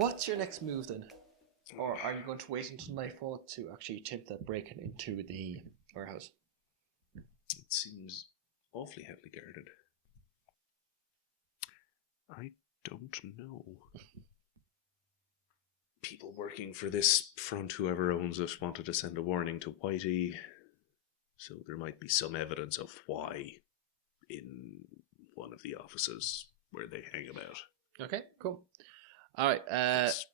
What's your next move then? Or are you going to wait until nightfall to actually attempt that break into the warehouse? It seems awfully heavily guarded. I don't know. People working for this front, whoever owns it, wanted to send a warning to Whitey, so there might be some evidence of why in one of the offices where they hang about. Okay, cool. Alright, It's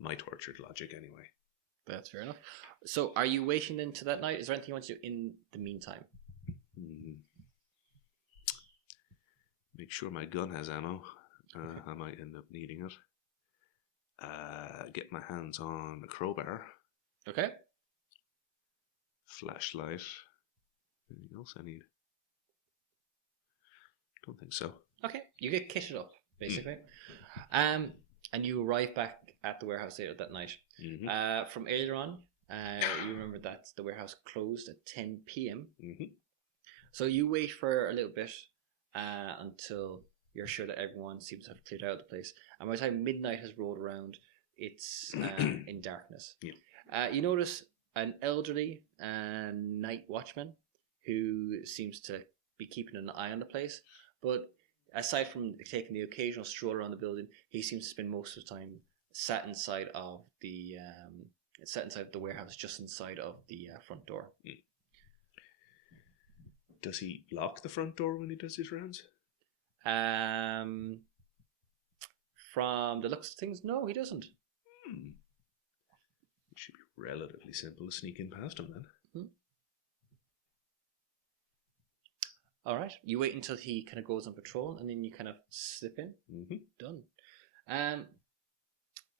my tortured logic anyway. that's fair enough. So are you waiting into that night? Is there anything you want to do in the meantime? Make sure my gun has ammo. I might end up needing it. Get my hands on a crowbar. Okay. Flashlight. Anything else I need? Don't think so. Okay, you get kitted up, basically. And you arrive back at the warehouse later that night. Mm-hmm. From earlier on, you remember that the warehouse closed at 10 p.m. Mm-hmm. So you wait for a little bit until you're sure that everyone seems to have cleared out the place. And by the time midnight has rolled around, it's in darkness. Yeah. You notice an elderly night watchman who seems to be keeping an eye on the place. But aside from taking the occasional stroll around the building, he seems to spend most of the time sat inside of the warehouse, just inside of the front door. Does he lock the front door when he does his rounds? From the looks of things, no, he doesn't. It should be relatively simple to sneak in past him then. All right, you wait until he kind of goes on patrol, and then you kind of slip in. Done.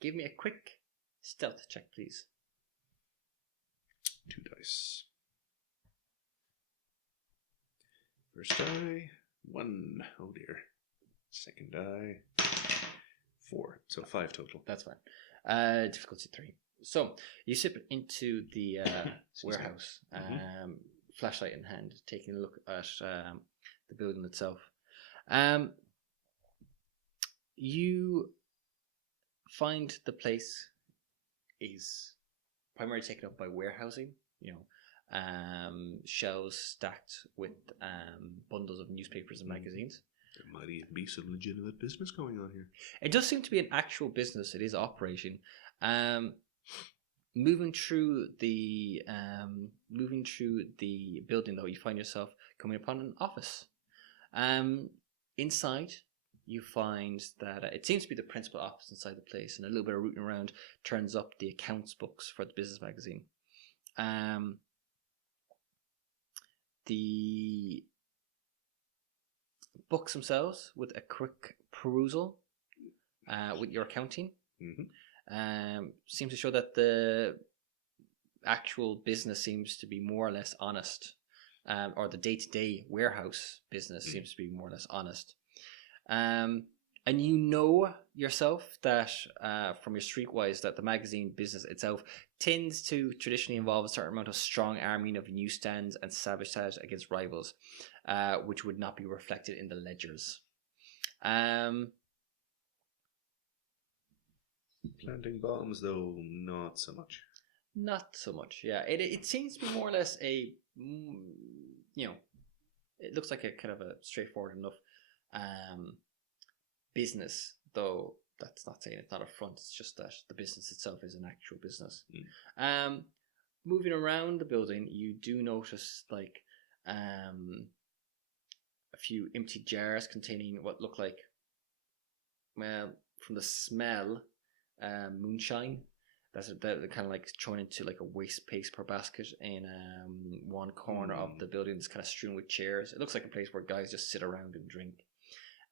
Give me a quick stealth check, please. 2 dice. First die, 1. Oh dear. Second die, 4. So 5 total. That's fine. Difficulty 3. So you slip into the warehouse, flashlight in hand, taking a look at the building itself. You find the place is primarily taken up by warehousing. Shelves stacked with bundles of newspapers and magazines. There might even be some legitimate business going on here. It does seem to be an actual business. It is operating. Moving through the building, though, you find yourself coming upon an office. Inside, you find that it seems to be the principal office inside the place, and a little bit of rooting around turns up the accounts books for the business magazine. The books themselves, with a quick perusal with your accounting, seems to show that the actual business seems to be more or less honest, or the day-to-day warehouse business seems to be more or less honest. And you know yourself that from your streetwise that the magazine business itself tends to traditionally involve a certain amount of strong arming of newsstands and sabotage against rivals, which would not be reflected in the ledgers. Planting bombs, though, not so much. Not so much, yeah. It seems to be more or less a, it looks like a kind of a straightforward enough business, though that's not saying it's not a front, it's just that the business itself is an actual business. Moving around the building, you do notice like a few empty jars containing what look like, well, from the smell, moonshine. They're kind of like thrown into like a waste paper basket in one corner of the building. That's kind of strewn with chairs. It looks like a place where guys just sit around and drink,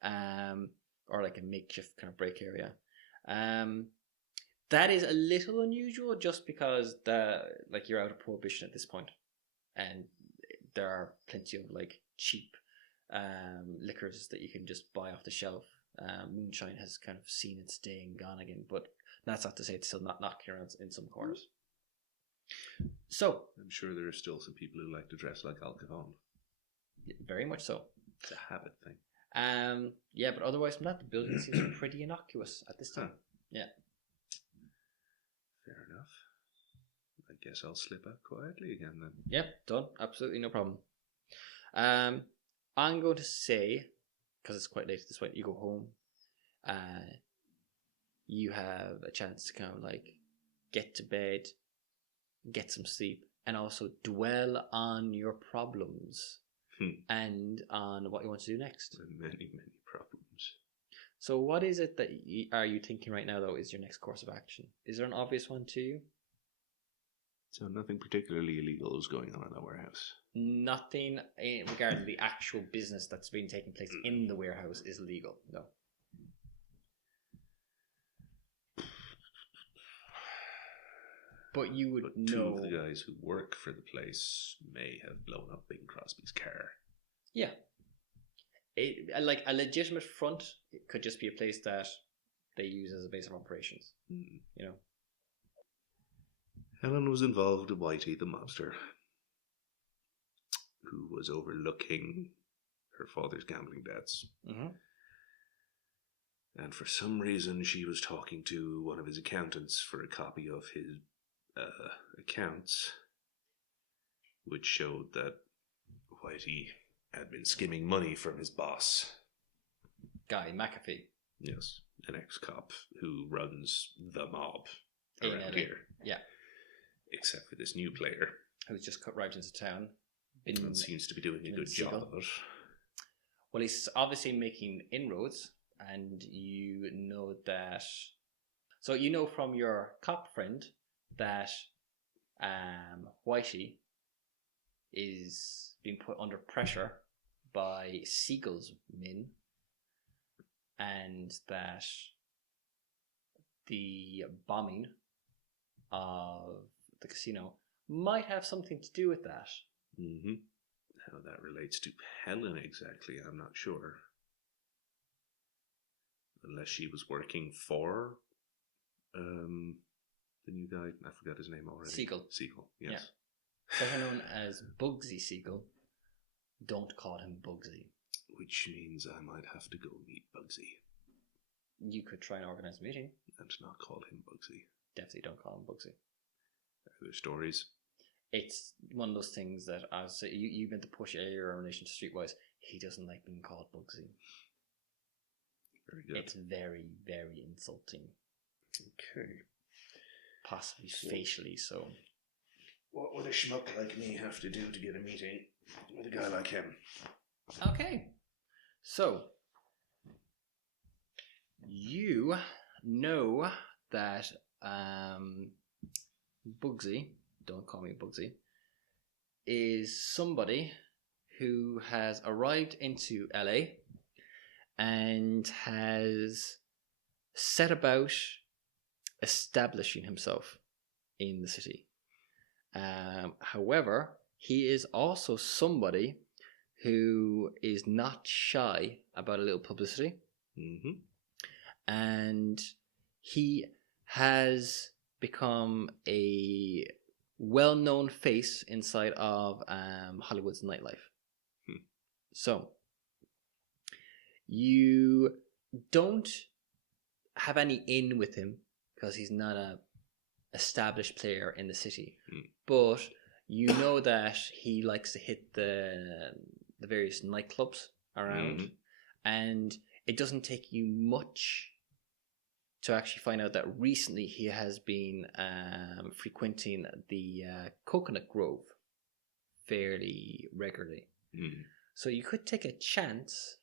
or like a makeshift kind of break area. That is a little unusual, just because you're out of prohibition at this point, and there are plenty of like cheap liquors that you can just buy off the shelf. Moonshine has kind of seen its day and gone again, but that's not to say it's still not knocking around in some corners. So I'm sure there are still some people who like to dress like alcohol. Very much so. It's a habit thing. Yeah, but otherwise from that, the building seems pretty innocuous at this time. Yeah. Fair enough. I guess I'll slip out quietly again then. Yep, done. Absolutely no problem. I'm going to say, because it's quite late at this point, you go home. You have a chance to kind of like get to bed, get some sleep, and also dwell on your problems and on what you want to do next. Many, many problems. So what is it that are you thinking right now, though, is your next course of action? Is there an obvious one to you? So nothing particularly illegal is going on in the warehouse? Nothing regarding the actual business that's been taking place in the warehouse is legal, no. But you would know... Two of the guys who work for the place may have blown up Bing Crosby's car. Yeah. Like a legitimate front, it could just be a place that they use as a base of operations. You know? Helen was involved with Whitey, the mobster, who was overlooking her father's gambling debts. Mm-hmm. And for some reason, she was talking to one of his accountants for a copy of his accounts, which showed that Whitey had been skimming money from his boss. Guy McAfee. Yes, an ex-cop who runs the mob around here. Yeah. Except for this new player. Who's just arrived into town. And seems to be doing a good job of it. Well, he's obviously making inroads, and you know that... So you know from your cop friend that Whitey is being put under pressure by Siegel's men, and that the bombing of the casino might have something to do with that. Mm-hmm. How that relates to Helen exactly, I'm not sure. Unless she was working for the new guy. I forgot his name already. Siegel, yes. Yeah. Better known as Bugsy Siegel. Don't call him Bugsy. Which means I might have to go meet Bugsy. You could try and organise a meeting. And not call him Bugsy. Definitely don't call him Bugsy. Are there stories? It's one of those things that I was saying, you meant to push earlier in relation to Streetwise. He doesn't like being called Bugsy. Very good. It's very, very insulting. Okay. Possibly facially so. What would a schmuck like me have to do to get a meeting with a guy like him? Okay. So, you know that Bugsy, don't call me Bugsy, is somebody who has arrived into LA and has set about establishing himself in the city. However, he is also somebody who is not shy about a little publicity. Mm-hmm. And he has become a well-known face inside of Hollywood's nightlife. So, you don't have any in with him because he's not a established player in the city. But you know that he likes to hit the various nightclubs around, and it doesn't take you much to actually find out that recently he has been frequenting the Coconut Grove fairly regularly. So you could take a chance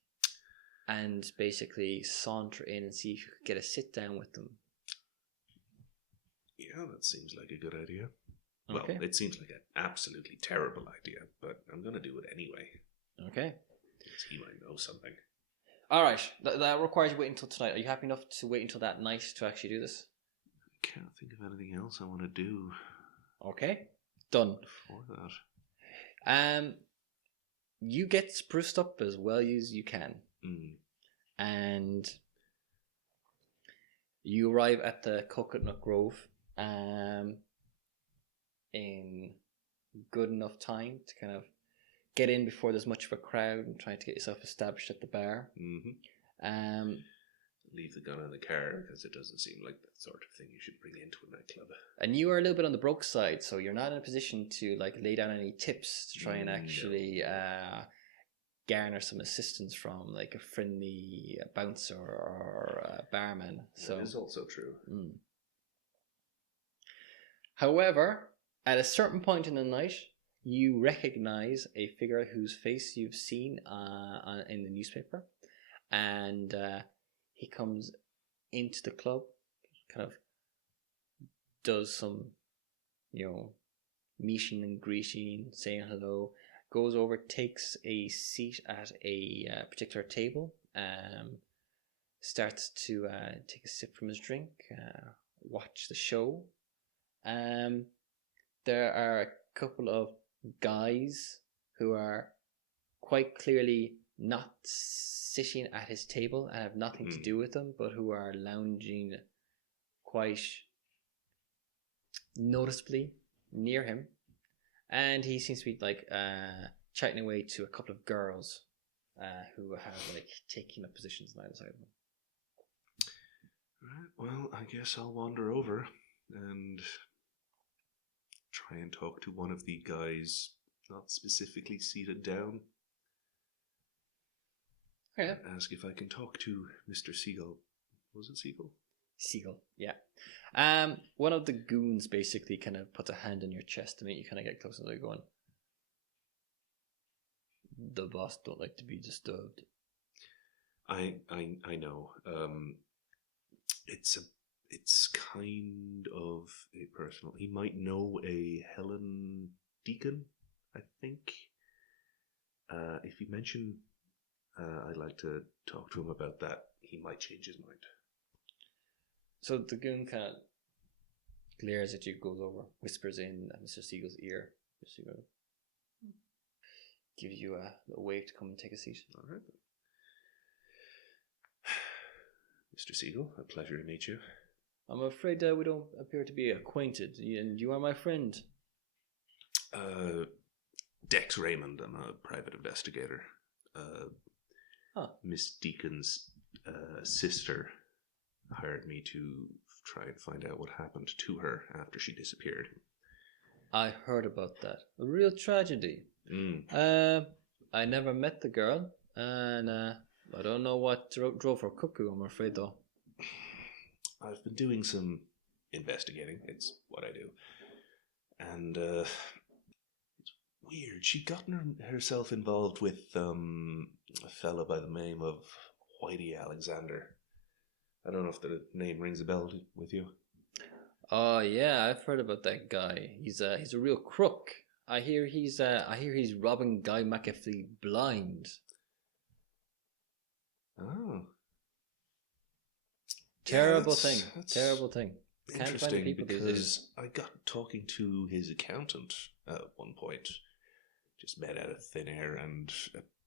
and basically saunter in and see if you could get a sit down with them. Yeah, that seems like a good idea. Okay. Well, it seems like an absolutely terrible idea, but I'm going to do it anyway. Okay. Because he might know something. All right. That requires you waiting until tonight. Are you happy enough to wait until that night to actually do this? I can't think of anything else I want to do. Okay. Done. For that. You get spruced up as well as you can. And you arrive at the Coconut Grove in good enough time to kind of get in before there's much of a crowd and trying to get yourself established at the bar. leave the gun in the car, because it doesn't seem like the sort of thing you should bring into a nightclub. And you are a little bit on the broke side, so you're not in a position to like lay down any tips to try and actually garner some assistance from like a friendly bouncer or a barman. So that is also true. However, at a certain point in the night, you recognize a figure whose face you've seen in the newspaper, and he comes into the club, kind of does some, meeting and greeting, saying hello, goes over, takes a seat at a particular table, starts to take a sip from his drink, watch the show. There are a couple of guys who are quite clearly not sitting at his table and have nothing to do with him, but who are lounging quite noticeably near him, and he seems to be like chatting away to a couple of girls who have like taken up positions on either side of him. Right, well, I guess I'll wander over and try and talk to one of the guys not specifically seated down. Okay. Ask if I can talk to Mr. Siegel. Was it Siegel? Siegel, yeah. One of the goons basically kind of puts a hand on your chest to make you kind of get closer. They're going, the boss don't like to be disturbed. I know. It's kind of a personal. He might know a Helen Deacon, I think. If you mention I'd like to talk to him about that, he might change his mind. So the goon kind of glares at you, goes over, whispers in Mr. Siegel's ear. Mr. Siegel gives you a little wave to come and take a seat. All right. Mr. Siegel, a pleasure to meet you. I'm afraid we don't appear to be acquainted, and you are my friend. Dex Raymond. I'm a private investigator. Miss Deacon's sister hired me to try and find out what happened to her after she disappeared. I heard about that. A real tragedy. I never met the girl, and I don't know what drove her cuckoo, I'm afraid, though. I've been doing some investigating. It's what I do. And it's weird. She'd gotten herself involved with a fella by the name of Whitey Alexander. I don't know if the name rings a bell with you. Oh yeah, I've heard about that guy. He's a real crook. I hear he's robbing Guy McAfee blind. Oh. Terrible thing. Can't Interesting, find people these days. because I got talking to his accountant at one point. Just met out of thin air, and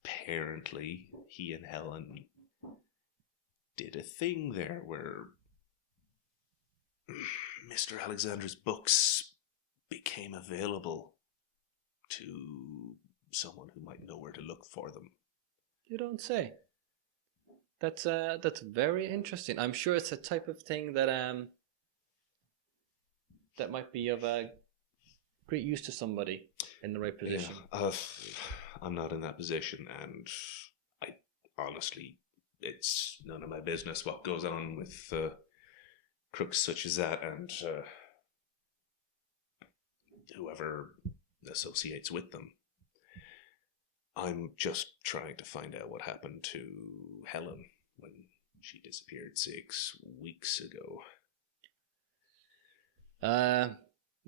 apparently he and Helen did a thing there where Mr. Alexander's books became available to someone who might know where to look for them. You don't say. That's very interesting. I'm sure it's a type of thing that that might be of great use to somebody in the right position. Yeah, I'm not in that position, and I honestly, it's none of my business what goes on with crooks such as that and whoever associates with them. I'm just trying to find out what happened to Helen when she disappeared 6 weeks ago. I'm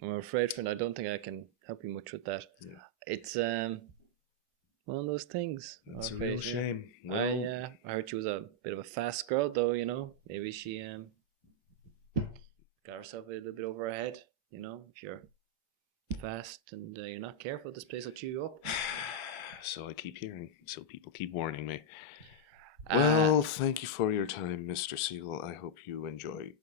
afraid, friend, I don't think I can help you much with that. Yeah. It's one of those things. That's a real shame. Well, I heard she was a bit of a fast girl, though. Maybe she got herself a little bit over her head. If you're fast and you're not careful, this place will chew you up. So I keep hearing. So people keep warning me. Well, thank you for your time, Mr. Siegel. I hope you enjoy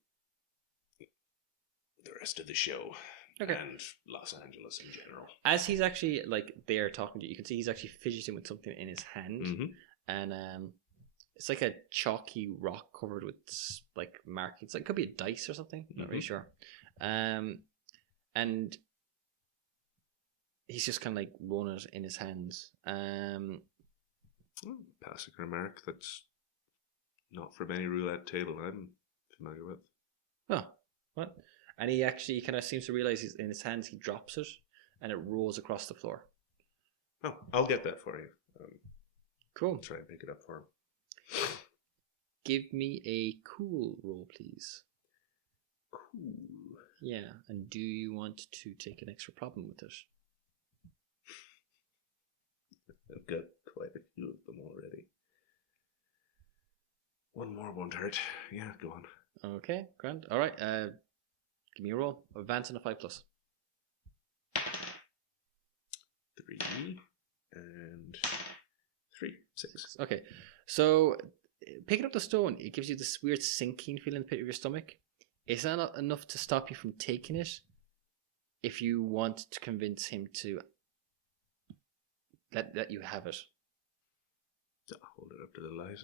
the rest of the show. Okay. And Los Angeles in general. As he's actually there talking to you, you can see he's actually fidgeting with something in his hand, Mm-hmm. and It's like a chalky rock covered with like markings. Like, it could be a dice or something. I'm not really sure. And he's just kind of like rolling it in his hands. Passing remark that's not from any roulette table I'm familiar with. Oh, what? And he actually kind of seems to realize he's in his hands. He drops it, and it rolls across the floor. Oh, I'll get that for you. Cool. I'll try and pick it up for him. Give me a cool roll, please. Cool. Yeah, and do you want to take an extra problem with it? I've got quite a few of them already. One more won't hurt. Yeah, go on. Okay, grand. All right, give me a roll. Advance and a 5+. 3 and 3. 6. Okay, so picking up the stone, it gives you this weird sinking feeling in the pit of your stomach. It's not enough to stop you from taking it if you want to convince him to let you have it. I'll hold it up to the light.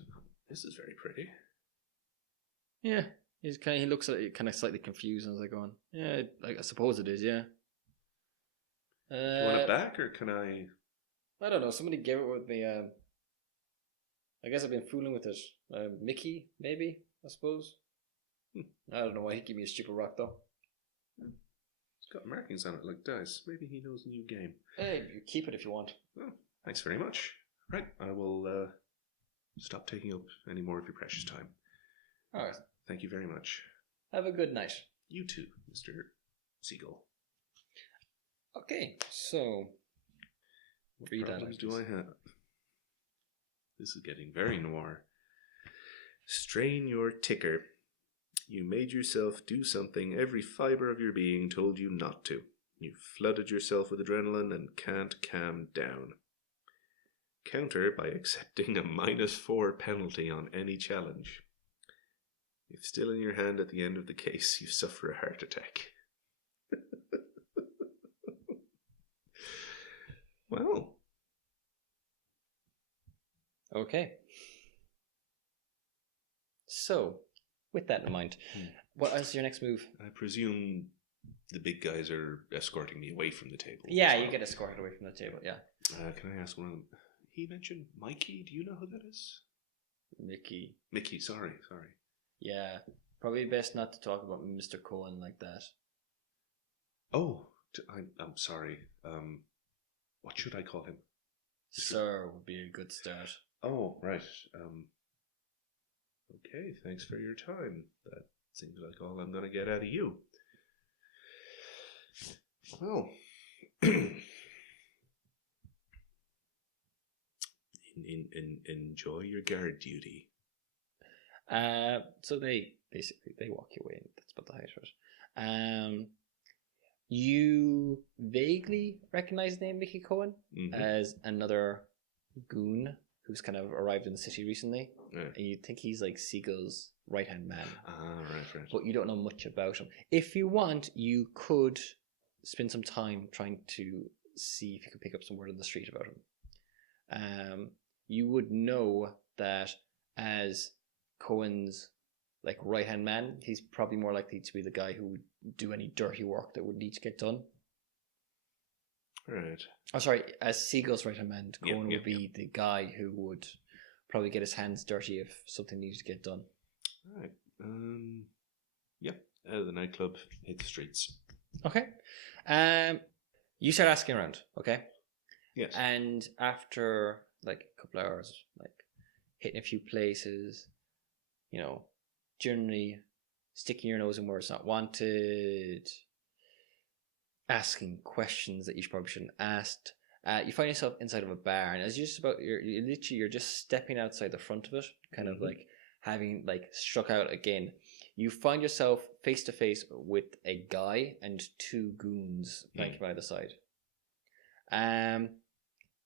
This is very pretty. Yeah, he looks at it kind of slightly confused and is like going, yeah, I suppose it is, yeah. Do you want it back, or can I? I don't know. Somebody gave it with me. I guess I've been fooling with it. Mickey, maybe, I suppose. I don't know why he gave me a stupid rock, though. It's got markings on it like dice. Maybe he knows a new game. Hey, you keep it if you want. Oh, thanks very much. Right, I will stop taking up any more of your precious time. All right. Thank you very much. Have a good night. You too, Mr. Seagull. Okay, so what problems do I have? This is getting very noir. Strain your ticker. You made yourself do something every fibre of your being told you not to. You flooded yourself with adrenaline and can't calm down. Counter by accepting a -4 penalty on any challenge. If still in your hand at the end of the case, you suffer a heart attack. Well. Okay. So, with that in mind, what is your next move? I presume the big guys are escorting me away from the table. Yeah, you get escorted away from the table, yeah. Can I ask one of them? He mentioned Mikey. Do you know who that is? Mickey, sorry. Yeah, probably best not to talk about Mr. Cohen like that. Oh, I'm sorry. What should I call him? Sir would be a good start. Oh, right. Okay, thanks for your time. That seems like all I'm going to get out of you. Well, enjoy your guard duty. So they walk you away. That's about the height of it. You vaguely recognize the name Mickey Cohen as another goon who's kind of arrived in the city recently. Right. And you think he's like Siegel's right-hand man. Right. But you don't know much about him. If you want, you could spend some time trying to see if you could pick up some word on the street about him. You would know that as Cohen's like right-hand man, he's probably more likely to be the guy who would do any dirty work that would need to get done. Right. Oh, sorry. As Siegel's right-hand man, Cohen would be the guy who would probably get his hands dirty if something needed to get done. All right. Out of the nightclub, hit the streets. Okay. You start asking around. Okay. Yes. And after like a couple hours, like hitting a few places, generally sticking your nose in where it's not wanted, asking questions that you probably shouldn't ask. You find yourself inside of a bar, and as you're just stepping outside the front of it, kind of like having like struck out again. You find yourself face to face with a guy and two goons flanking by the side.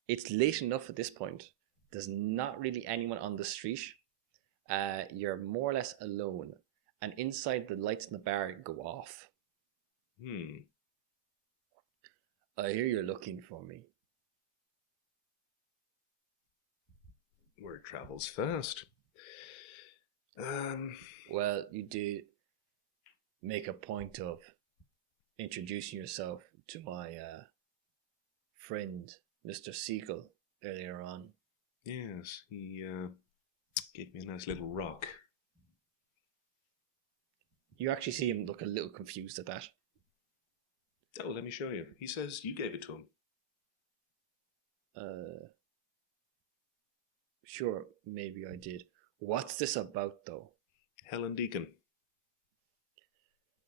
It's late enough at this point. There's not really anyone on the street. You're more or less alone, and inside the lights in the bar go off. I hear you're looking for me. Word travels fast. Well, you did make a point of introducing yourself to my friend, Mr. Siegel, earlier on. Yes, he gave me a nice little rock. You actually see him look a little confused at that. Oh, let me show you. He says you gave it to him. Sure, maybe I did. What's this about, though? Helen Deacon.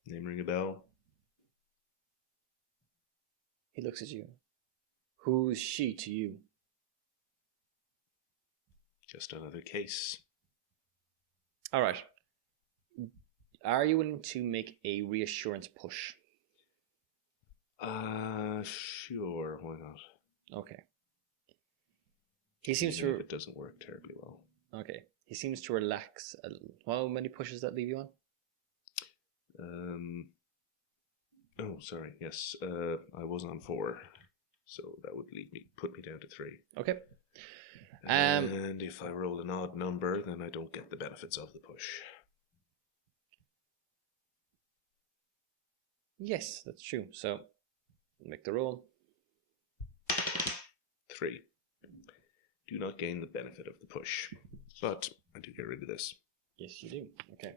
Name ring a bell? He looks at you. Who's she to you? Just another case. All right. Are you willing to make a reassurance push? Sure, why not? Okay. He seems Even to... if it doesn't work terribly well. Okay. He seems to relax a little. How many pushes that leave you on? Oh, sorry. Yes, I was on 4. So that would put me down to 3. Okay. And if I roll an odd number, then I don't get the benefits of the push. Yes, that's true. So, make the roll. 3. Do not gain the benefit of the push, but I do get rid of this. Yes, you do. Okay.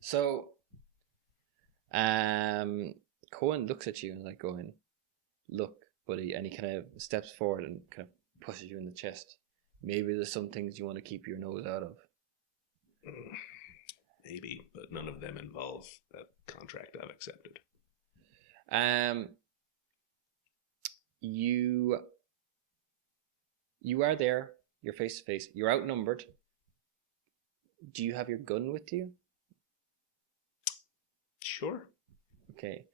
So, Cohen looks at you and like going, "Look, buddy," and he kind of steps forward and kind of pushes you in the chest. Maybe there's some things you want to keep your nose out of. Maybe, but none of them involve that contract I've accepted. You are there. You're face to face. You're outnumbered. Do you have your gun with you? Sure. Okay.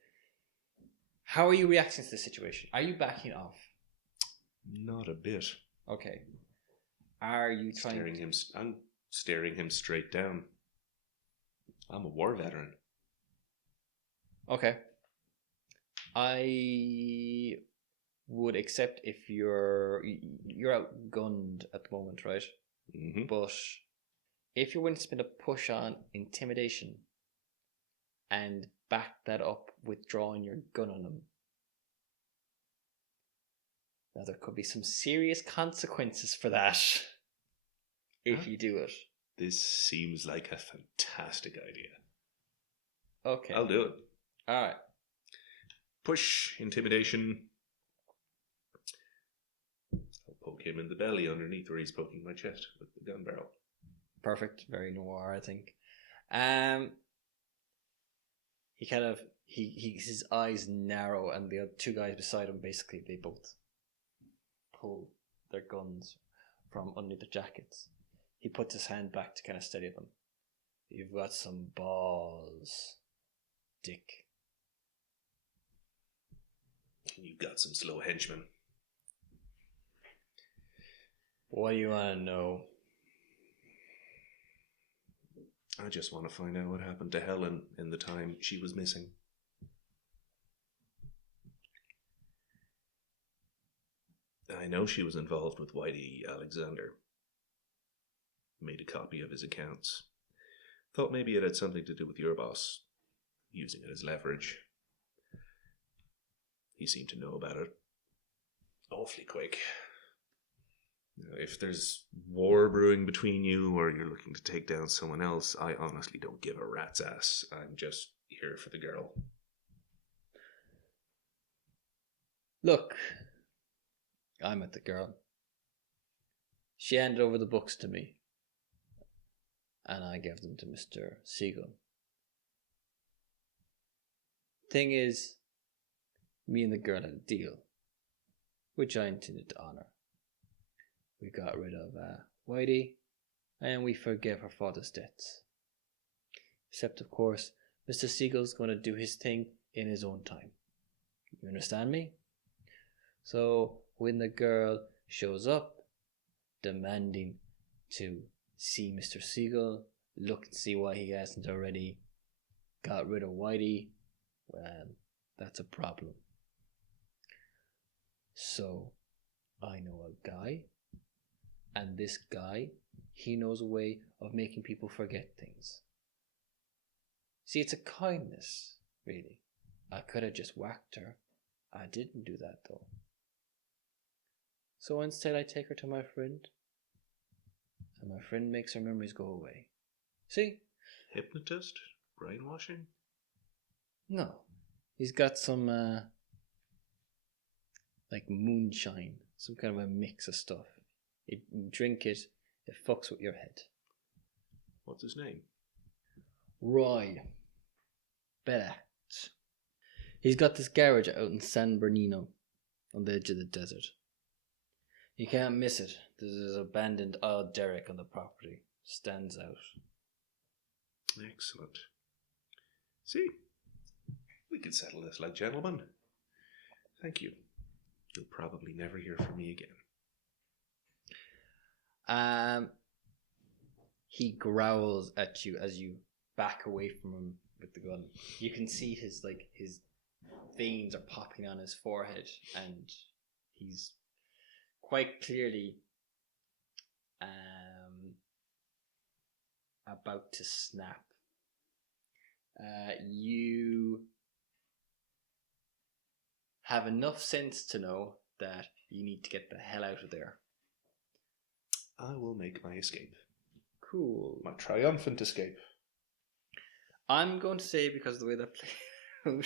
How are you reacting to the situation? Are you backing off? Not a bit. Okay. Are you trying? I'm staring him straight down. I'm a war veteran. Okay. I would accept if you're outgunned at the moment, right? Mm-hmm. But if you're willing to spend a push on intimidation and back that up with drawing your gun on them, now there could be some serious consequences for that if you do it. This seems like a fantastic idea. Okay. I'll do it. Alright. Push, intimidation. I'll poke him in the belly underneath where he's poking my chest with the gun barrel. Perfect. Very noir, I think. He kind of his eyes narrow, and the 2 guys beside him basically they both pull their guns from underneath their jackets. He puts his hand back to kind of steady them. You've got some balls, Dick. You've got some slow henchmen. What do you want to know? I just want to find out what happened to Helen in the time she was missing. I know she was involved with Whitey Alexander. Made a copy of his accounts. Thought maybe it had something to do with your boss, using it as leverage. He seemed to know about it awfully quick. If there's war brewing between you or you're looking to take down someone else, I honestly don't give a rat's ass. I'm just here for the girl. Look, I met the girl. She handed over the books to me, and I gave them to Mr. Siegel. Thing is, me and the girl had a deal, which I intended to honor. We got rid of Whitey, and we forgave her father's debts. Except, of course, Mr. Siegel's going to do his thing in his own time. You understand me? So, when the girl shows up, demanding to see Mr. Siegel, look and see why he hasn't already got rid of Whitey, well, that's a problem. So, I know a guy, and this guy he knows a way of making people forget things. See, it's a kindness, really. I could have just whacked her. I didn't do that, though. So instead I take her to my friend, and my friend makes her memories go away. See? Hypnotist? Brainwashing? No. He's got some, like moonshine. Some kind of a mix of stuff. You drink it, it fucks with your head. What's his name? Roy. Better. He's got this garage out in San Bernardino, on the edge of the desert. You can't miss it. There's an abandoned oil derrick on the property. Stands out. Excellent. See, we could settle this like gentlemen. Thank you. You'll probably never hear from me again. He growls at you as you back away from him with the gun. You can see his veins are popping on his forehead, and he's quite clearly about to snap. You have enough sense to know that you need to get the hell out of there. I will make my escape. Cool. My triumphant escape. I'm going to say, because of the way that played out,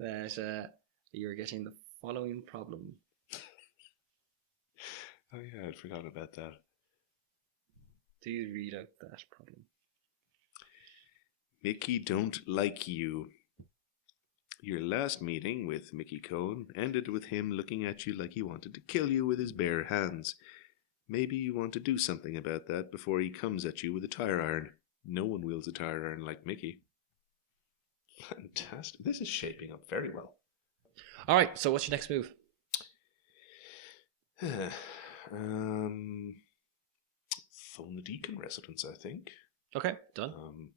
that you're getting the following problem. Oh yeah, I'd forgotten about that. Do you read out that problem? Mickey don't like you. Your last meeting with Mickey Cohn ended with him looking at you like he wanted to kill you with his bare hands. Maybe you want to do something about that before he comes at you with a tire iron. No one wields a tire iron like Mickey. Fantastic. This is shaping up very well. Alright, so what's your next move? Phone the Deacon residence, I think. Okay, done.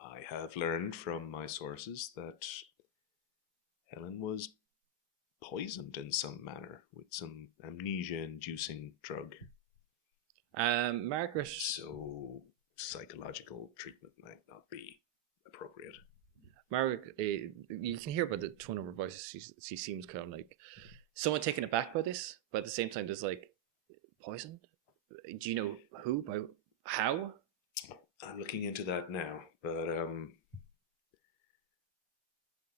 I have learned from my sources that Helen was poisoned in some manner with some amnesia-inducing drug. Margaret. So psychological treatment might not be appropriate. Margaret, you can hear by the tone of her voice, she seems kind of like somewhat taken aback by this, but at the same time, there's like, poisoned? Do you know who? By how? I'm looking into that now, but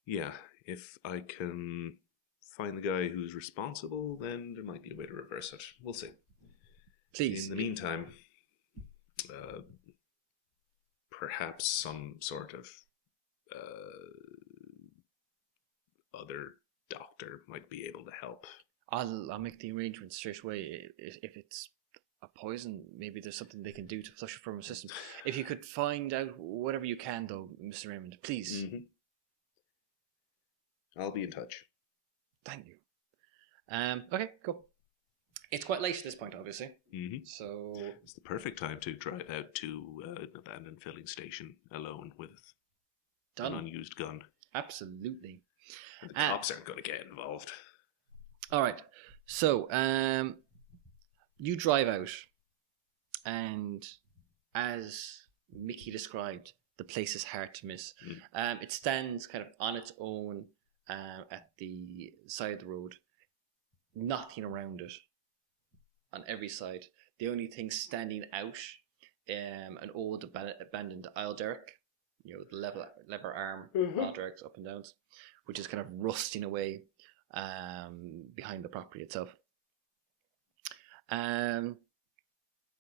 yeah, if I can find the guy who's responsible, then there might be a way to reverse it. We'll see. Please. In the meantime, perhaps some sort of other doctor might be able to help. I'll make the arrangements straight away. If it's a poison, maybe there's something they can do to flush it from our system. If you could find out whatever you can, though, Mr. Raymond, please. Mm-hmm. I'll be in touch. Thank you. Okay, cool. It's quite late at this point, obviously. Mm-hmm. So it's the perfect time to drive out to an abandoned filling station alone with an unused gun. Absolutely. And the cops aren't going to get involved. All right. So, you drive out, and as Mickey described, the place is hard to miss. It stands kind of on its own at the side of the road. Nothing around it on every side. The only thing standing out, an old abandoned aisle derrick, the lever arm aisle derricks up and downs, which is kind of rusting away behind the property itself.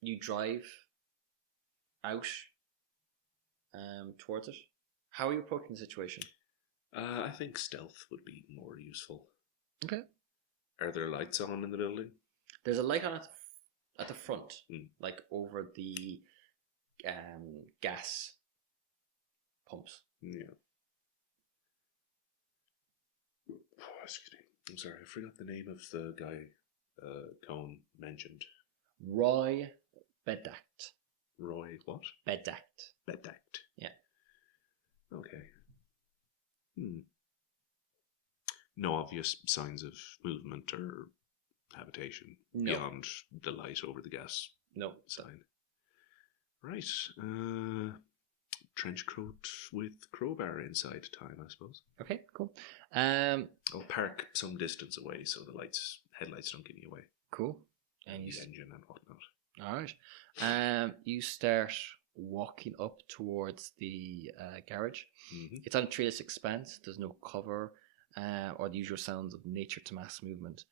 You drive out towards it. How are you approaching the situation? I think stealth would be more useful. Okay. Are there lights on in the building? There's a light on at the front, like over the gas pumps. Yeah. Oh, excuse me. I'm sorry, I forgot the name of the guy Cohn mentioned. Roy Bedact. Roy what? Bedact. Bedact. Yeah. Okay. No obvious signs of movement or habitation No. beyond the light over the gas No. sign. Right. Trench coat with crowbar inside time, I suppose. Okay, cool. I'll park some distance away so the headlights don't give me away. Cool. And The you engine and whatnot. all right. You start walking up towards the garage. Mm-hmm. It's on a treeless expanse. There's no cover or the usual sounds of nature to mass movement.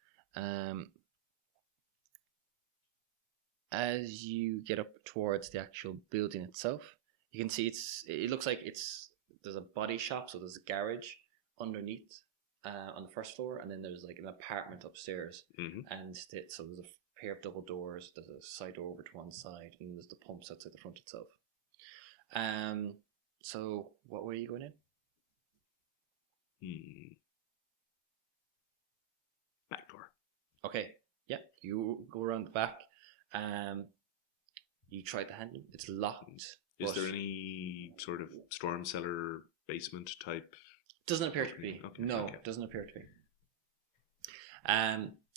As you get up towards the actual building itself, you can see it looks like there's a body shop, so there's a garage underneath on the first floor, and then there's like an apartment upstairs. Mm-hmm. And so there's a pair of double doors, there's a side door over to one side, and there's the pumps outside the front itself. So what way are you going in? Back door. Okay, yeah, you go around the back. You try the handle, it's locked. Is there any sort of storm cellar basement type? Doesn't appear to be. Okay, No, okay. Doesn't appear to be.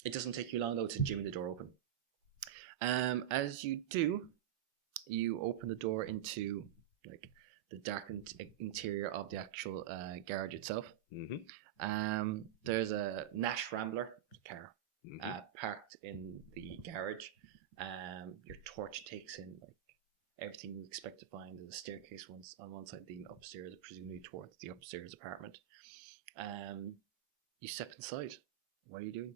It doesn't take you long though to jimmy the door open. As you do, you open the door into like the darkened interior of the actual garage itself. Mm-hmm. There's a Nash Rambler car Mm-hmm. parked in the garage. Your torch takes in like everything you expect to find. There's a staircase on one side leading upstairs, presumably towards the upstairs apartment. You step inside. What are you doing?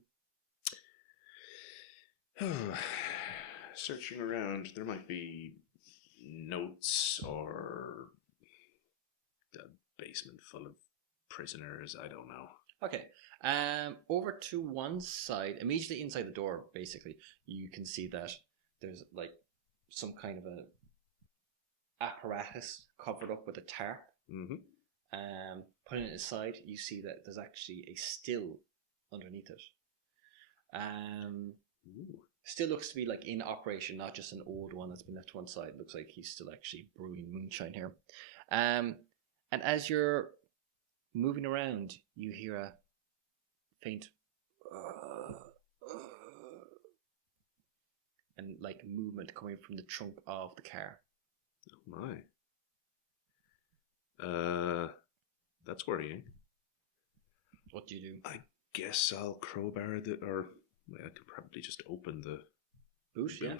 Searching around, there might be notes or the basement full of prisoners. I don't know. Okay. Over to one side, immediately inside the door, basically, you can see that there's like some kind of a apparatus covered up with a tarp. Mm-hmm. Putting it aside, you see that there's actually a still underneath it. Still looks to be like in operation, not just an old one that's been left to one side. Looks like he's still actually brewing moonshine here. And as you're moving around, you hear a faint and like movement coming from the trunk of the car. Oh my. That's worrying. What do you do? I guess I'll crowbar I could probably just open the boot. Yeah.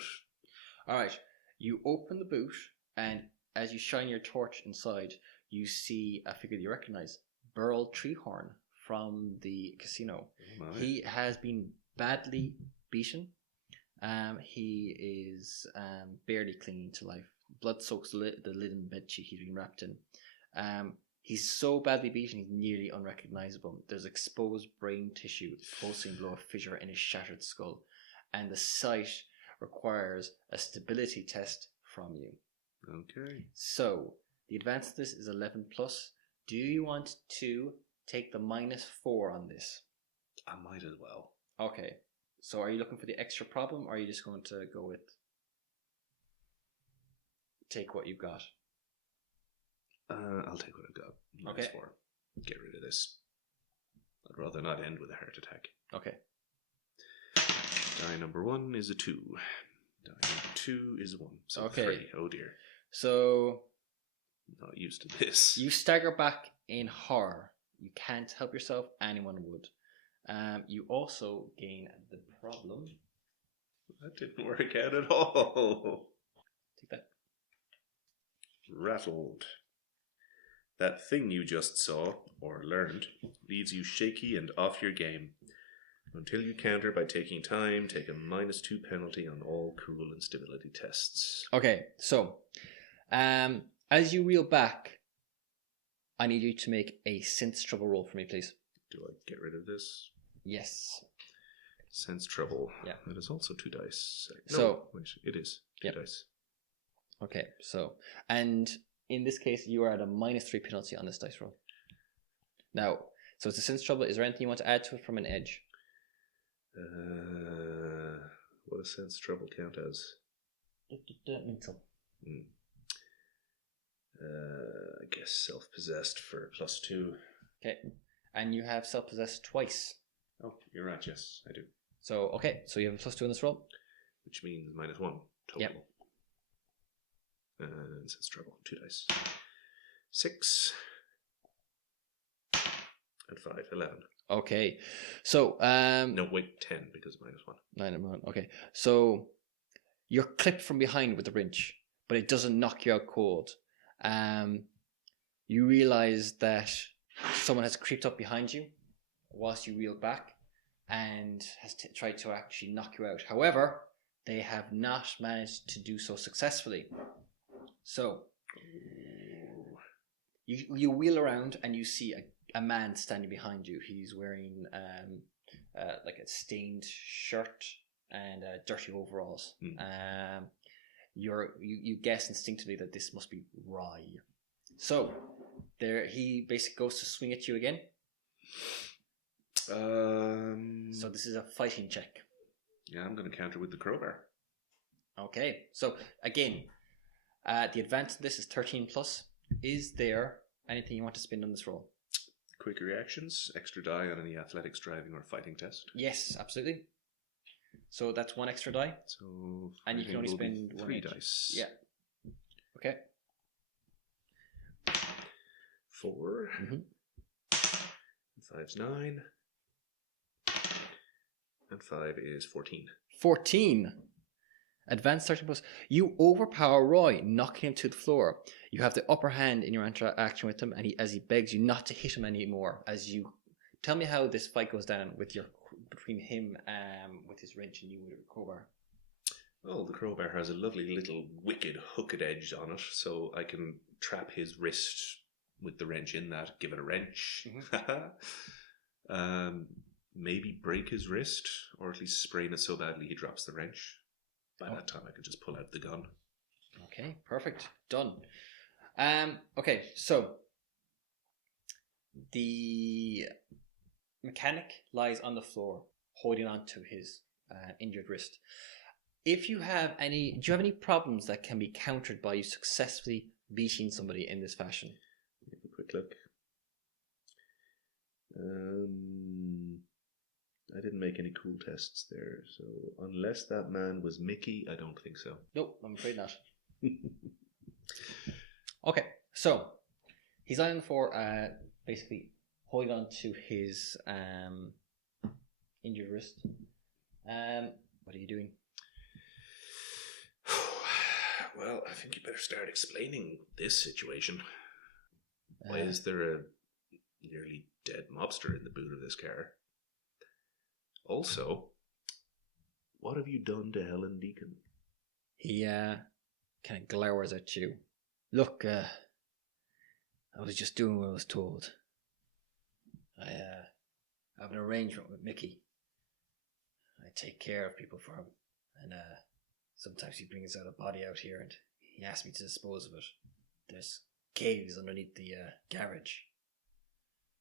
Alright. You open the boot, and as you shine your torch inside, you see a figure you recognize. Burl Treehorn from the casino. Oh my. He has been badly beaten. He is barely clinging to life. Blood soaks the linen bedsheet he's been wrapped in. He's so badly beaten he's nearly unrecognizable. There's exposed brain tissue pulsing below a fissure in his shattered skull, and the sight requires a stability test from you. Okay. So the advance of this is 11 plus. Do you want to take the -4 on this? I might as well. Okay. So are you looking for the extra problem, or are you just going to go with take what you've got? I'll take what I've got. Okay. -4. Get rid of this. I'd rather not end with a heart attack. Okay. Die number 1 is a 2. Die number 2 is a 1. So Okay. 3. Oh dear. So Not used to this. you stagger back in horror. You can't help yourself. Anyone would. You also gain the problem. That didn't work out at all. Take that. Rattled. That thing you just saw, or learned, leaves you shaky and off your game. Until you counter by taking time, take a -2 penalty on all cool and stability tests. Okay, so as you reel back, I need you to make a sense trouble roll for me, please. Do I get rid of this? Yes. Sense trouble. Yeah. That is also 2 dice. No, So- wait, it is 2 Yep. dice. Okay, so, and in this case, you are at a -3 penalty on this dice roll. Now, so it's a sense trouble. Is there anything you want to add to it from an edge? What does sense trouble count as? Mental. I guess self-possessed for +2. Okay, and you have self-possessed twice. Oh, you're right, yes, I do. So, okay, so you have a +2 in this roll. Which means -1 total. Yep. And it says trouble. 2 dice. 6 and 5, 11. Okay, so No, wait, 10 because -1. 9 and 1. Okay, so you're clipped from behind with the wrench, but it doesn't knock you out cold. You realize that someone has creeped up behind you whilst you reel back and has tried to actually knock you out. However, they have not managed to do so successfully. So you wheel around and you see a man standing behind you. He's wearing like a stained shirt and dirty overalls. You guess instinctively that this must be Rye. So he basically goes to swing at you again. So this is a fighting check. Yeah, I'm going to counter with the crowbar. Okay, so again, the advance of this is 13 plus. Is there anything you want to spend on this roll? Quick reactions, extra die on any athletics, driving, or fighting test. Yes, absolutely. So that's 1 extra die. So and you can only spend 3 dice. Yeah. Okay. 4. Mm-hmm. 5's 9. And 5 is 14. 14. Advanced 13 plus. You overpower Roy, knocking him to the floor. You have the upper hand in your interaction with him, and as he begs you not to hit him anymore. Tell me how this fight goes down between him with his wrench and you with your crowbar. Well, the crowbar has a lovely little wicked hooked edge on it, so I can trap his wrist with the wrench in that, give it a wrench. Mm-hmm. Maybe break his wrist, or at least sprain it so badly he drops the wrench. By that time, I can just pull out the gun. Okay, perfect. Done. Okay, so the mechanic lies on the floor, holding on to his injured wrist. Do you have any problems that can be countered by you successfully beating somebody in this fashion? Have a quick look. I didn't make any cool tests there, so unless that man was Mickey, I don't think so. Nope, I'm afraid not. Okay, so he's lying on the floor, basically holding on to his injured wrist. What are you doing? Well, I think you better start explaining this situation. Why is there a nearly dead mobster in the boot of this car? Also, what have you done to Helen Deacon? He kind of glowers at you. Look, I was just doing what I was told. I have an arrangement with Mickey. I take care of people for him, and sometimes he brings out a body out here, and he asks me to dispose of it. There's caves underneath the garage,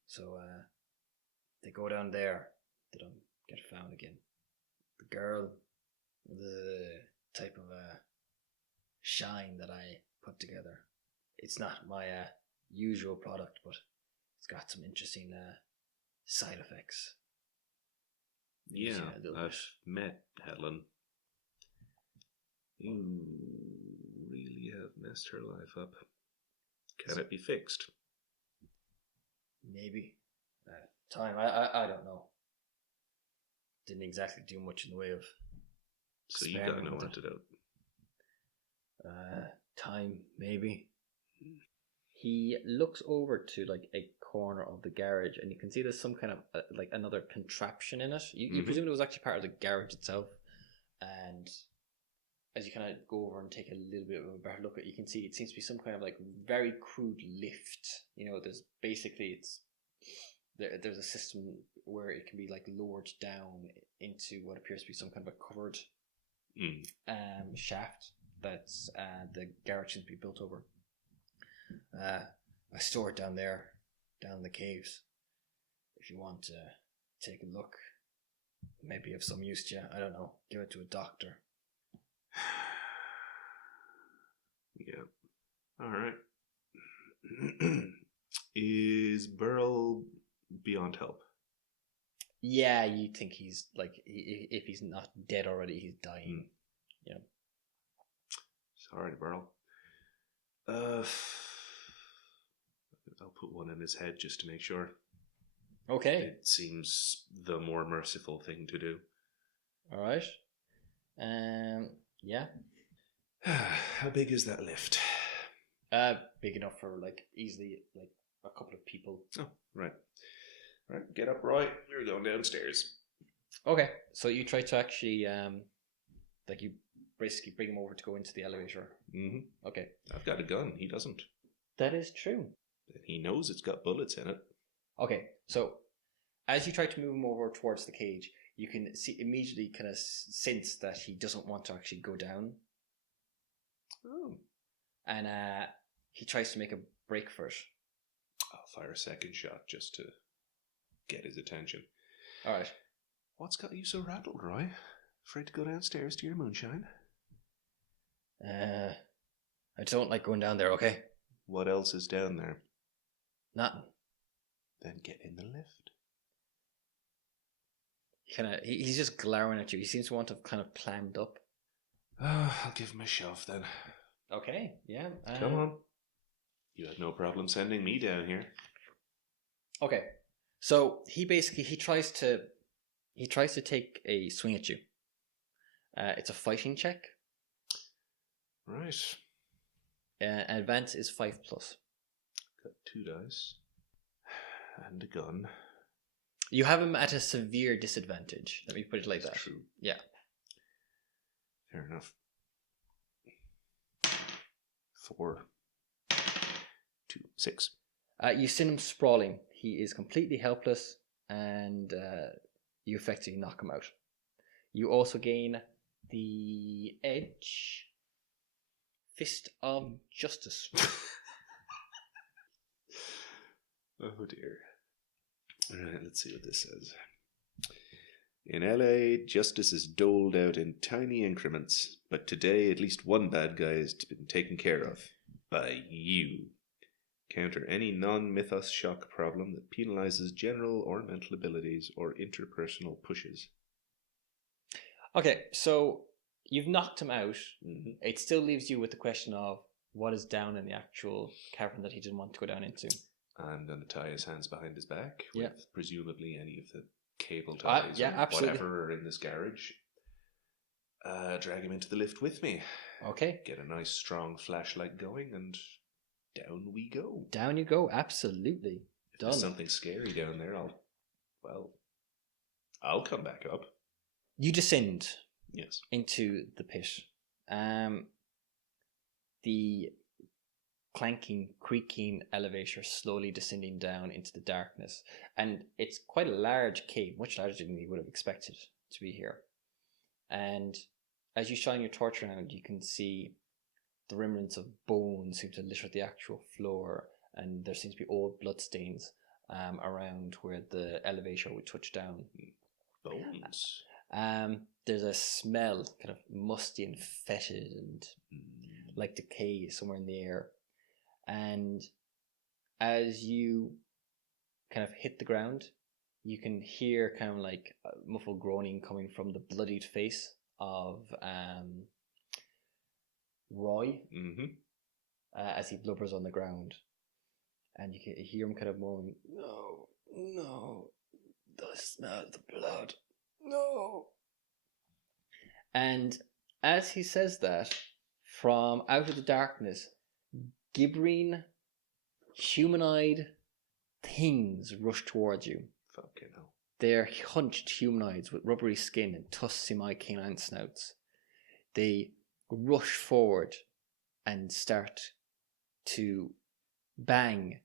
so they go down there. They don't get found again. The girl, the type of shine that I put together. It's not my usual product, but it's got some interesting side effects. Yeah, I've met Helen. You really have messed her life up. Can it be fixed? Maybe. Time, I don't know. Didn't exactly do much in the way of. So you got no antidote. Time, maybe. He looks over to like a corner of the garage, and you can see there's some kind of like another contraption in it. You presume it was actually part of the garage itself, and as you kind of go over and take a little bit of a better look at it, you can see it seems to be some kind of like very crude lift. There's basically there's a system where it can be like lowered down into what appears to be some kind of a covered shaft that's the garage seems to be built over. I store it down there, down in the caves. If you want to take a look, maybe of some use to you. I don't know. Give it to a doctor. Yeah. All right. Is Burl beyond help? Yeah, you think he's like, if he's not dead already, he's dying. Yeah. Sorry, Burl. I'll put one in his head just to make sure. Okay. It seems the more merciful thing to do. All right. Yeah. How big is that lift? Big enough for like easily like a couple of people. Oh, right. Right, get up, Roy. We're going downstairs. Okay, so you try to actually, like you basically bring him over to go into the elevator. Mm-hmm. Okay. I've got a gun. He doesn't. That is true. He knows it's got bullets in it. Okay, so as you try to move him over towards the cage, you can see immediately kind of sense that he doesn't want to actually go down. Oh. And he tries to make a break for it. I'll fire a second shot just to get his attention. All right. What's got you so rattled, Roy? Afraid to go downstairs to your moonshine? I don't like going down there, okay? What else is down there? Nothing. Then get in the lift. He's just glowering at you. He seems to want to have kind of climbed up. I'll give him a shove then. Okay, yeah. Come on. You had no problem sending me down here. Okay, so he tries to take a swing at you. It's a fighting check. Right. Advance is 5+. Got 2 dice. And a gun. You have him at a severe disadvantage. Let me put it like that. True. Yeah. Fair enough. 4, 2, 6. You send him sprawling. He is completely helpless, and you effectively knock him out. You also gain the edge. Fist of Justice. Oh dear. Alright, let's see what this says. In LA, justice is doled out in tiny increments, but today at least one bad guy has been taken care of. By you. Counter any non-mythos shock problem that penalizes general or mental abilities or interpersonal pushes. Okay, so you've knocked him out. Mm-hmm. It still leaves you with the question of what is down in the actual cavern that he didn't want to go down into. I'm going to tie his hands behind his back with presumably any of the cable ties or whatever are in this garage. Drag him into the lift with me. Okay. Get a nice strong flashlight going and down we go. Down you go, absolutely. If there's something scary down there, I'll come back up. You descend into the pit. The clanking, creaking elevator slowly descending down into the darkness. And it's quite a large cave, much larger than you would have expected to be here. And as you shine your torch around, you can see the remnants of bones seem to litter the actual floor, and there seems to be old bloodstains around where the elevator would touch down. Bones? There's a smell, kind of musty and fetid and like decay somewhere in the air. And as you kind of hit the ground, you can hear kind of like a muffled groaning coming from the bloodied face of Roy as he blubbers on the ground. And you can hear him kind of moaning, no, the smell of the blood, no. And as he says that, from out of the darkness, gibbering, humanoid things rush towards you. Fucking hell. They're hunched humanoids with rubbery skin and tough semi-canine snouts. They rush forward and start to bang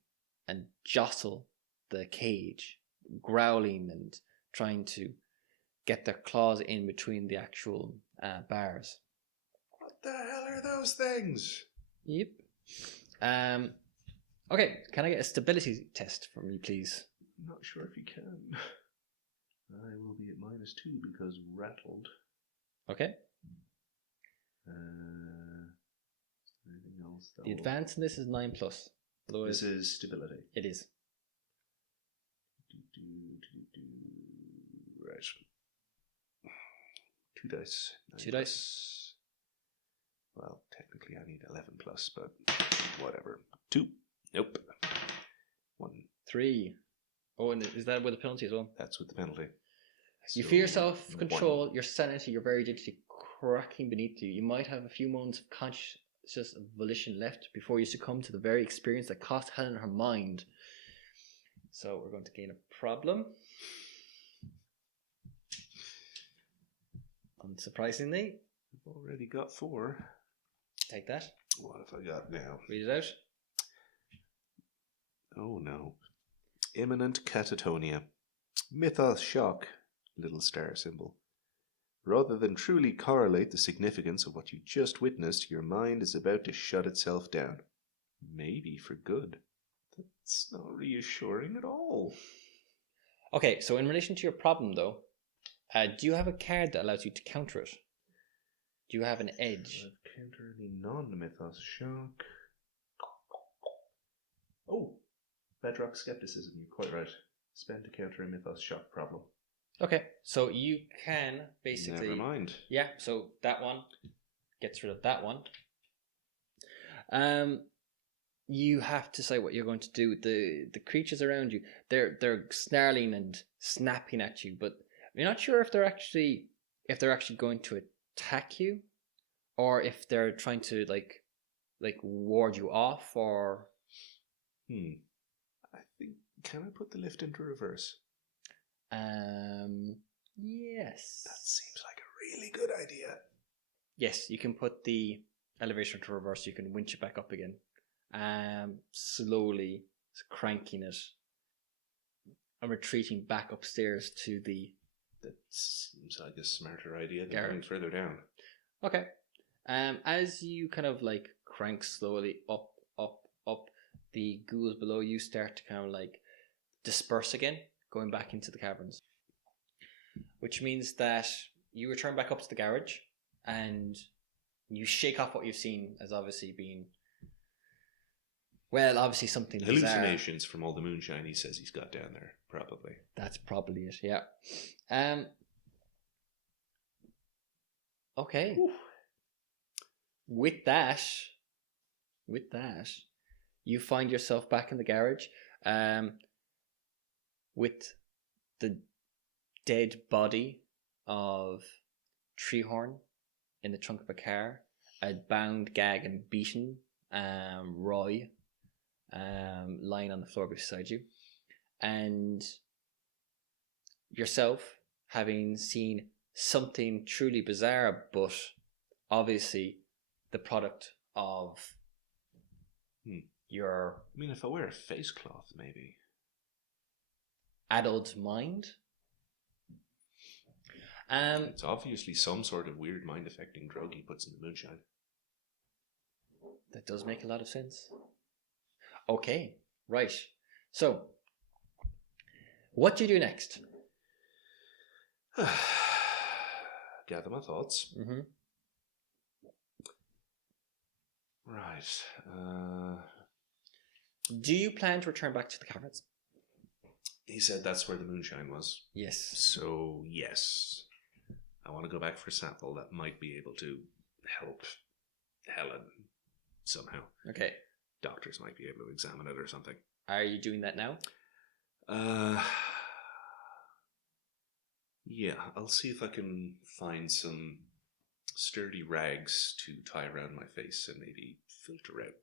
and jostle the cage, growling and trying to get their claws in between the actual bars. What the hell are those things? Yep. Okay, can I get a stability test from you, please? I'm not sure if you can. I will be at -2 because rattled. Okay. Anything else? The advance in this is 9+. This is stability. It is. Right. 2 dice. 2 dice. Well, technically I need 11 plus, but whatever. 2. Nope. 1. 3. Oh, and is that with a penalty as well? That's with the penalty. You feel your self-control, your sanity, your very dignity cracking beneath you. You might have a few moments of conscious volition left before you succumb to the very experience that cost Helen her mind. So we're going to gain a problem. Unsurprisingly. I've already got 4. Take that. What have I got now? Read it out. Oh no. Imminent catatonia. Mythos shock. Little star symbol. Rather than truly correlate the significance of what you just witnessed, your mind is about to shut itself down. Maybe for good. That's not reassuring at all. Okay, so in relation to your problem though, do you have a card that allows you to counter it? Do you have an edge? Counter any non-mythos shock. Oh, bedrock skepticism, you're quite right. Spend to counter a mythos shock problem. Okay, so you can basically... Never mind. Yeah, so that one gets rid of that one. You have to say what you're going to do. The creatures around you, they're snarling and snapping at you, but you're not sure if they're actually going to attack you, or if they're trying to like ward you off, or... I think, can I put the lift into reverse? Yes. That seems like a really good idea. Yes, you can put the elevator to reverse. You can winch it back up again. Slowly cranking it and retreating back upstairs to the... That seems like a smarter idea than garage. going further down. Okay. As you kind of like crank slowly up, the ghouls below you start to kind of like disperse again, going back into the caverns. Which means that you return back up to the garage and you shake off what you've seen as obviously being, well, obviously something hallucinations bizarre. From all the moonshine he says he's got down there, probably. That's probably it, yeah. Okay. Oof. With that, you find yourself back in the garage, with the dead body of Treehorn in the trunk of a car, a bound, gagged, and beaten Roy lying on the floor beside you, and yourself having seen something truly bizarre, but obviously the product of your... I mean, if I wear a face cloth, maybe. Adult mind? It's obviously some sort of weird mind-affecting drug he puts in the moonshine. That does make a lot of sense. Okay, right. So, what do you do next? Gather my thoughts. Mm-hmm. Right. Do you plan to return back to the caverns? He said that's where the moonshine was. Yes. So, yes. I want to go back for a sample that might be able to help Helen somehow. Okay. Doctors might be able to examine it or something. Are you doing that now? Yeah, I'll see if I can find some sturdy rags to tie around my face and maybe filter out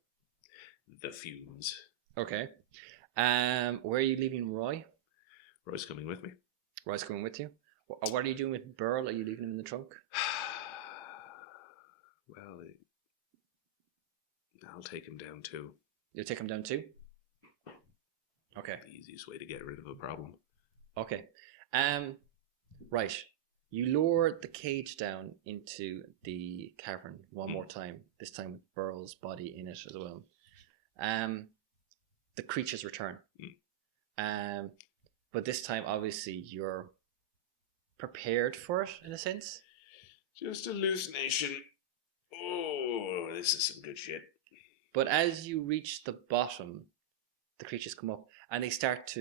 the fumes. Okay. Where are you leaving Roy? Roy's coming with me. Roy's coming with you? What are you doing with Burl? Are you leaving him in the trunk? Well, I'll take him down too. You'll take him down too? Okay. The easiest way to get rid of a problem. Okay. Right. You lower the cage down into the cavern one more time. This time with Burl's body in it as well. The creatures return. But this time, obviously, you're prepared for it, in a sense. Just hallucination. Oh, this is some good shit. But as you reach the bottom, the creatures come up and they start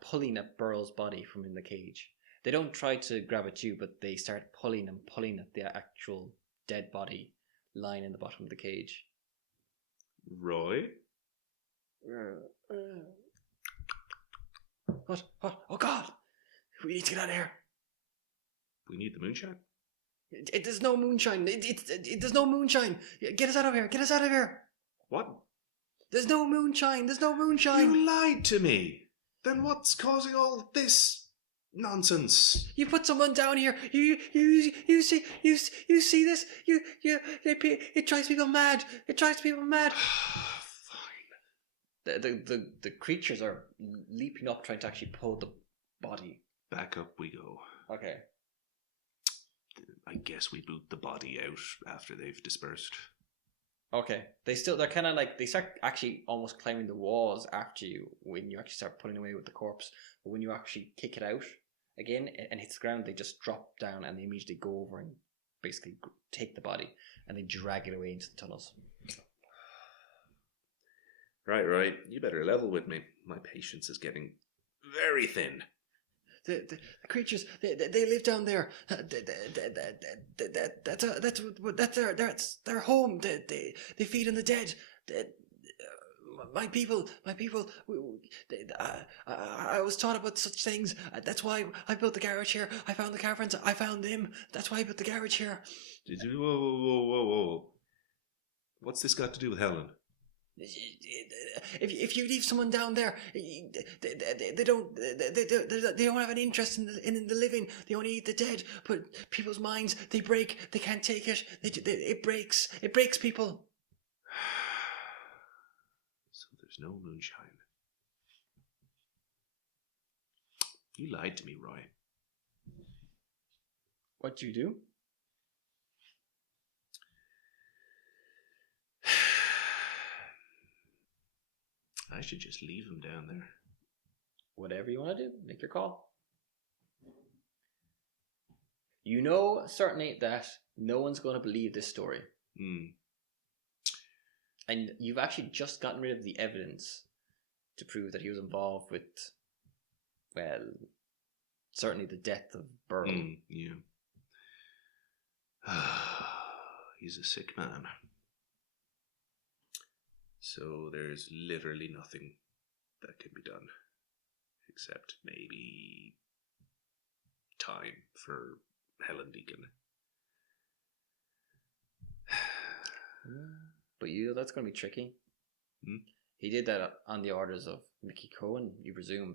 pulling at Burl's body from in the cage. They don't try to grab at you, but they start pulling and pulling at the actual dead body lying in the bottom of the cage. Roy? What? Oh God! We need to get out of here. We need the moonshine. There's no moonshine. There's no moonshine. Get us out of here. Get us out of here. What? There's no moonshine. There's no moonshine. You lied to me. Then what's causing all this nonsense? You put someone down here. You see this? It drives people mad. It drives people mad. Fine. The creatures are leaping up, trying to actually pull the body. Back up we go. Okay. I guess we boot the body out after they've dispersed. Okay. They're kind of like, they start actually almost climbing the walls after you when you actually start pulling away with the corpse. But when you actually kick it out again and hits the ground, they just drop down and they immediately go over and basically take the body and they drag it away into the tunnels. Right. You better level with me. My patience is getting very thin. The creatures, they live down there. That's their home. They feed on the dead. My people. I was taught about such things. That's why I built the garage here. I found the caravans. I found them. That's why I built the garage here. Whoa. What's this got to do with Helen? If you leave someone down there, they don't have an interest in the living. They only eat the dead. But people's minds, they break. They can't take it. It breaks people. So there's no moonshine. You lied to me, Roy. What'd you do? I should just leave him down there. Whatever you want to do, make your call. You know certainly that no one's going to believe this story. And you've actually just gotten rid of the evidence to prove that he was involved with, well, certainly the death of Burl. Yeah. He's a sick man. So there's literally nothing that can be done, except maybe time for Helen Deacon. But that's going to be tricky. He did that on the orders of Mickey Cohen, you presume,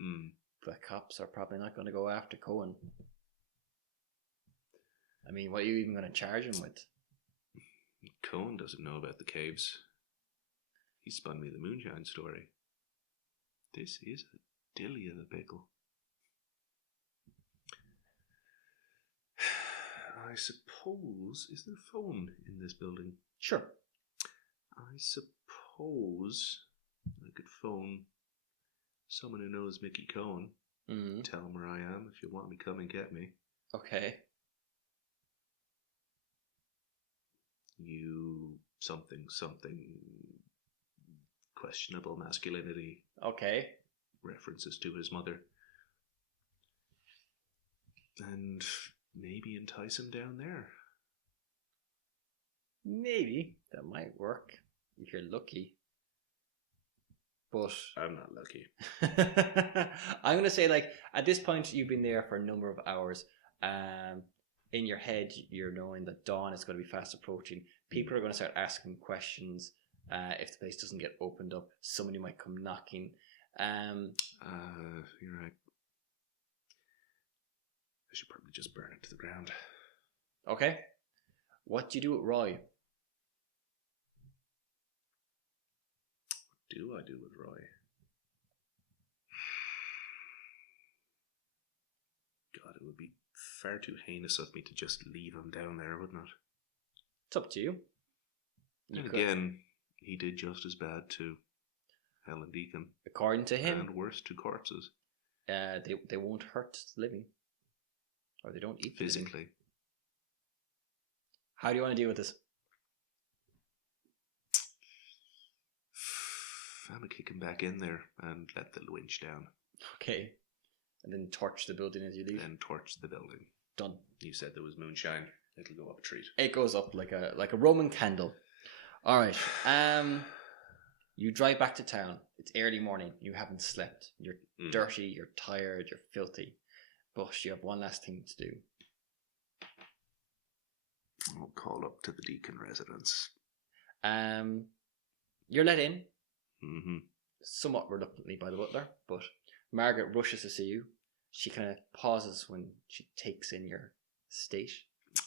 and the cops are probably not going to go after Cohen. I mean, what are you even going to charge him with? Cohen doesn't know about the caves. He spun me the moonshine story. This is a dilly of a pickle. I suppose... Is there a phone in this building? Sure. I suppose I could phone someone who knows Mickey Cohen. Tell him where I am. If you want me, come and get me. Okay. You... something... questionable masculinity. Okay. References to his mother. And maybe entice him down there. Maybe. That might work. If you're lucky. But I'm not lucky. I'm going to say, like, at this point, you've been there for a number of hours. In your head, you're knowing that dawn is going to be fast approaching. People are going to start asking questions. If the place doesn't get opened up, somebody might come knocking. You're right. I should probably just burn it to the ground. Okay. What do you do with Roy? What do I do with Roy? God, it would be far too heinous of me to just leave him down there, wouldn't it? It's up to you. And again, he did just as bad to Helen Deacon. According to him. And worse to corpses. They won't hurt the living. Or they don't eat physically. How do you want to deal with this? I'm gonna kick him back in there and let the winch down. Okay. And then torch the building as you leave. Then torch the building. Done. You said there was moonshine. It'll go up a treat. It goes up like a Roman candle. All right. You drive back to town. It's early morning. You haven't slept. You're dirty. You're tired. You're filthy. But you have one last thing to do. I'll call up to the Deacon residence. You're let in. Mm-hmm. Somewhat reluctantly by the butler, but Margaret rushes to see you. She kind of pauses when she takes in your state.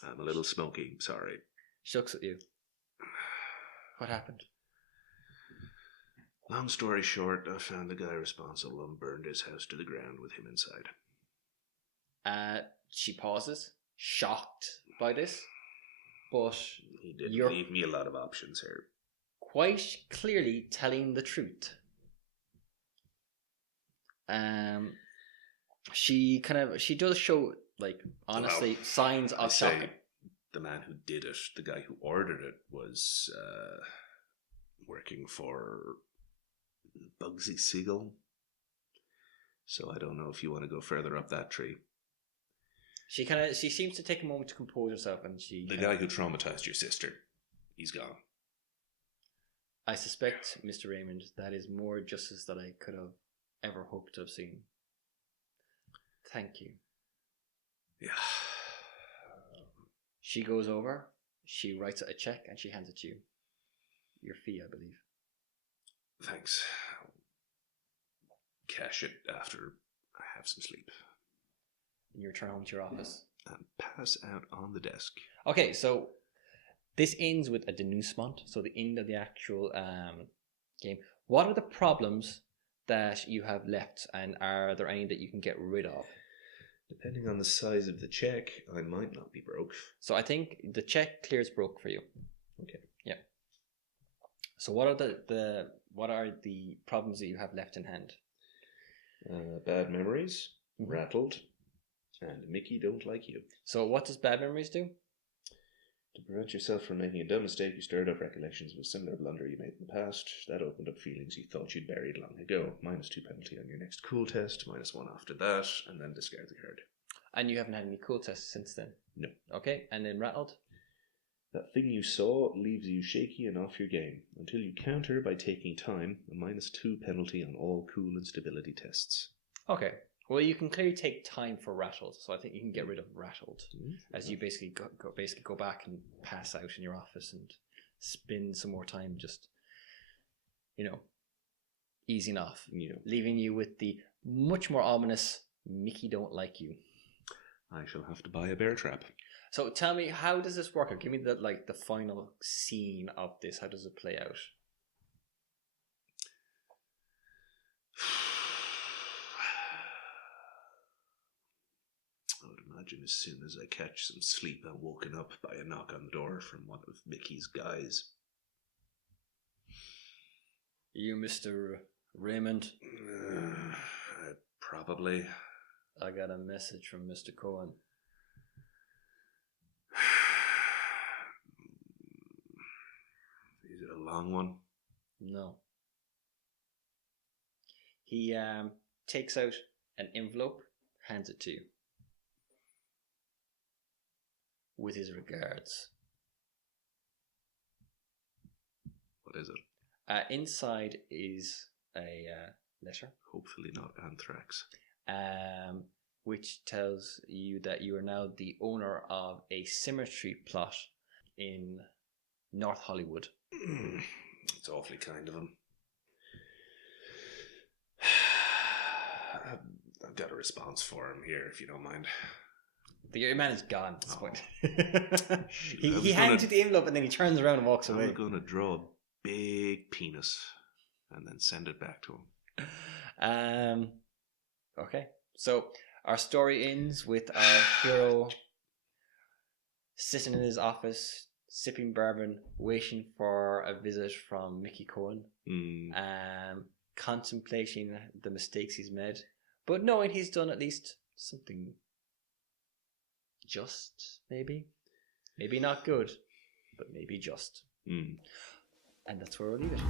I'm a little smoky, sorry. She looks at you. What happened? Long story short, I found the guy responsible and burned his house to the ground with him inside. She pauses, shocked by this, but he didn't leave me a lot of options here. Quite clearly telling the truth. She does show, like, honestly, signs of shock. The man who did it, the guy who ordered it, was working for Bugsy Siegel. So I don't know if you want to go further up that tree. She seems to take a moment to compose herself, and the guy who traumatized your sister, he's gone. I suspect, Mr. Raymond, that is more justice than I could have ever hoped to have seen. Thank you. Yeah. She goes over, she writes a check, and she hands it to you. Your fee, I believe. Thanks. I'll cash it after I have some sleep. And you return home to your office. And pass out on the desk. Okay, so this ends with a denouement, so the end of the actual game. What are the problems that you have left, and are there any that you can get rid of? Depending on the size of the check, I might not be broke. So I think the check clears broke for you. Okay. Yeah. So what are the problems that you have left in hand? Bad memories, rattled, and Mickey don't like you. So what does bad memories do? To prevent yourself from making a dumb mistake, you stirred up recollections of a similar blunder you made in the past. That opened up feelings you thought you'd buried long ago. -2 penalty on your next cool test, -1 after that, and then discard the card. And you haven't had any cool tests since then? No. Okay, and then rattled? That thing you saw leaves you shaky and off your game, until you counter by taking time, a -2 penalty on all cool and stability tests. Okay. Well, you can clearly take time for rattled, so I think you can get rid of rattled, as you basically go back and pass out in your office and spend some more time just, easing off, leaving you with the much more ominous Mickey don't like you. I shall have to buy a bear trap. So tell me, how does this work? Give me the final scene of this. How does it play out? Imagine as soon as I catch some sleep, I'm woken up by a knock on the door from one of Mickey's guys. You, Mr. Raymond? Probably. I got a message from Mr. Cohen. Is it a long one? No. He takes out an envelope, hands it to you. With his regards. What is it? Inside is a letter. Hopefully not anthrax. Which tells you that you are now the owner of a cemetery plot in North Hollywood. It's awfully kind of him. I've got a response for him here, if you don't mind. Your man is gone at this point. he hands you the envelope and then he turns around and walks away. I'm going to draw a big penis and then send it back to him. Okay. So our story ends with our hero sitting in his office, sipping bourbon, waiting for a visit from Mickey Cohen, contemplating the mistakes he's made, but knowing he's done at least something just, maybe not good, but maybe just. And that's where we'll leave it.